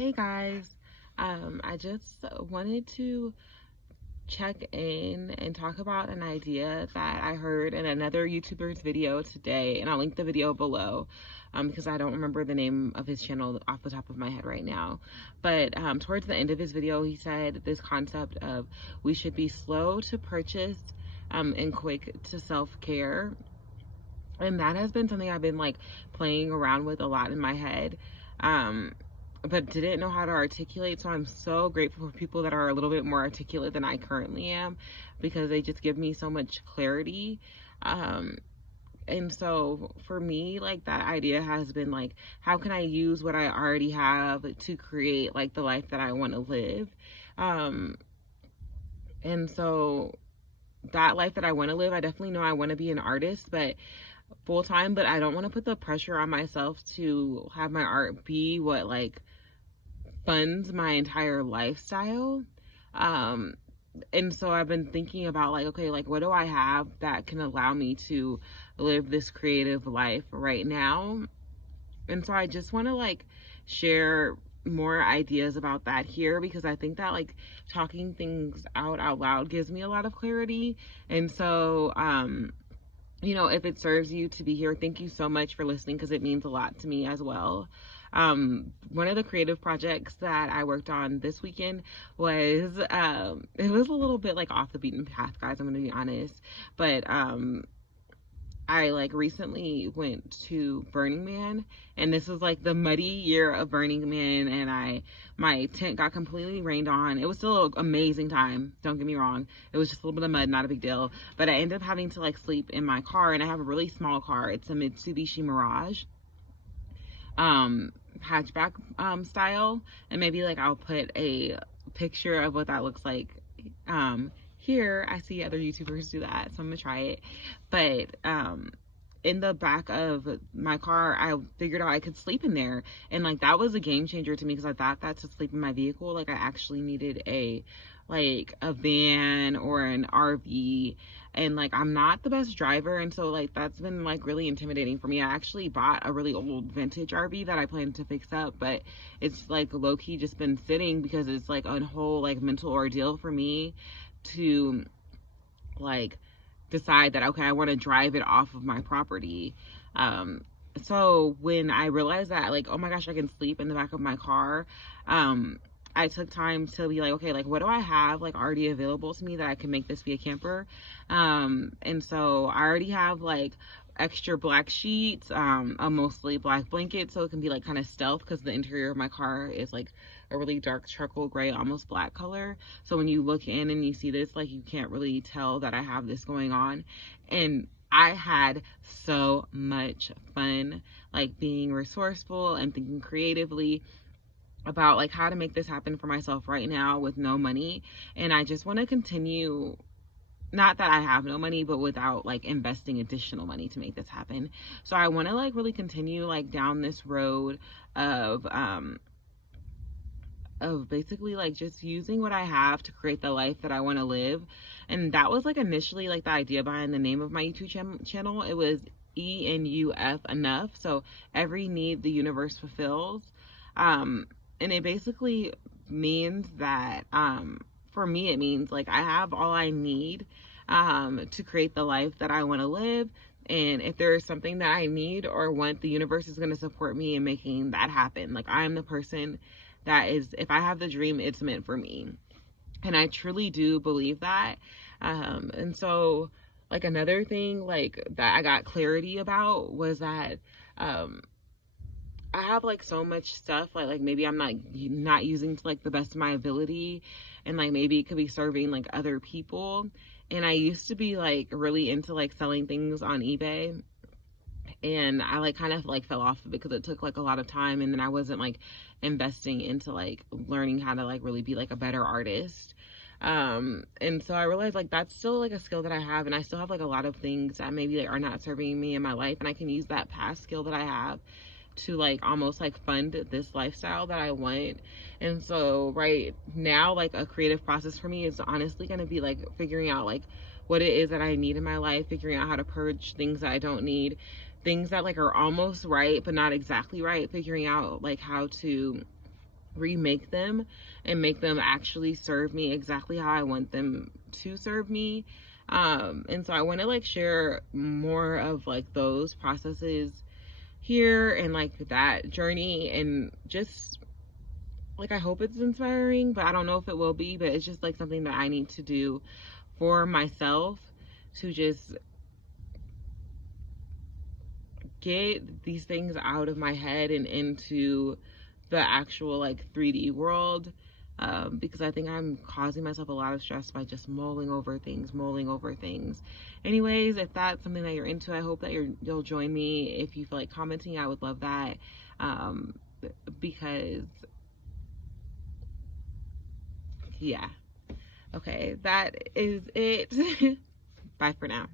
Hey guys, I just wanted to check in and talk about an idea that I heard in another YouTuber's video today, and I'll link the video below because I don't remember the name of his channel off the top of my head right now. But towards the end of his video, he said this concept of we should be slow to purchase and quick to self-care. And that has been something I've been like playing around with a lot in my head. But didn't know how to articulate. So I'm so grateful for people that are a little bit more articulate than I currently am, because they just give me so much clarity. And so for me, like, that idea has been like, how can I use what I already have to create like the life that I want to live? Um, and so that life that I want to live, I definitely know I want to be an artist, but full time, but I don't want to put the pressure on myself to have my art be what like funds my entire lifestyle. Um, and so I've been thinking about like, okay, like what do I have that can allow me to live this creative life right now? And so I just want to like share more ideas about that here, because I think that like talking things out loud gives me a lot of clarity. And so if it serves you to be here, thank you so much for listening, because it means a lot to me as well. One of the creative projects that I worked on this weekend was, it was a little bit like off the beaten path, guys, I'm gonna be honest. But I like recently went to Burning Man, and this was like the muddy year of Burning Man, and my tent got completely rained on. It was still an amazing time, don't get me wrong. It was just a little bit of mud, not a big deal. But I ended up having to like sleep in my car, and I have a really small car. It's a Mitsubishi Mirage, hatchback style, and maybe like I'll put a picture of what that looks like here. I see other YouTubers do that, so I'm gonna try it. But in the back of my car, I figured out I could sleep in there, and like that was a game changer to me, because I thought that to sleep in my vehicle, like I actually needed a van or an RV, and like I'm not the best driver, and so like that's been like really intimidating for me. I actually bought a really old vintage RV that I plan to fix up, but it's like low-key just been sitting because it's like a whole like mental ordeal for me to like decide that, okay, I want to drive it off of my property. So when I realized that, like, oh my gosh, I can sleep in the back of my car, I took time to be like, okay, like what do I have like already available to me that I can make this be a camper? And so I already have like extra black sheets, a mostly black blanket, so it can be like kind of stealth, because the interior of my car is like a really dark charcoal gray, almost black color. So when you look in and you see this, like you can't really tell that I have this going on. And I had so much fun, like being resourceful and thinking creatively about like how to make this happen for myself right now with no money. And I just want to continue, not that I have no money, but without like investing additional money to make this happen. So I want to like really continue like down this road of basically like just using what I have to create the life that I want to live. And that was like initially like the idea behind the name of my YouTube channel. It was ENUF, enough. So every need the universe fulfills. And it basically means that, for me, it means like I have all I need to create the life that I want to live. And if there is something that I need or want, the universe is going to support me in making that happen. Like I am the person that is, if I have the dream, it's meant for me. And I truly do believe that. And so like another thing like that I got clarity about was that, I have like so much stuff like maybe I'm not using to like the best of my ability, and like maybe it could be serving like other people. And I used to be like really into like selling things on eBay, and I like kind of like fell off of it because it took like a lot of time, and then I wasn't like investing into like learning how to like really be like a better artist. And so I realized like that's still like a skill that I have, and I still have like a lot of things that maybe like are not serving me in my life, and I can use that past skill that I have to like almost like fund this lifestyle that I want. And so right now, like a creative process for me is honestly going to be like figuring out like what it is that I need in my life, figuring out how to purge things that I don't need, things that like are almost right but not exactly right, figuring out like how to remake them and make them actually serve me exactly how I want them to serve me. And so I want to like share more of like those processes here and like that journey, and just like I hope it's inspiring, but I don't know if it will be, but it's just like something that I need to do for myself to just get these things out of my head and into the actual like 3D world, because I think I'm causing myself a lot of stress by just mulling over things. Anyways, if that's something that you're into, I hope that you'll join me. If you feel like commenting, I would love that, because yeah. Okay, that is it. Bye for now.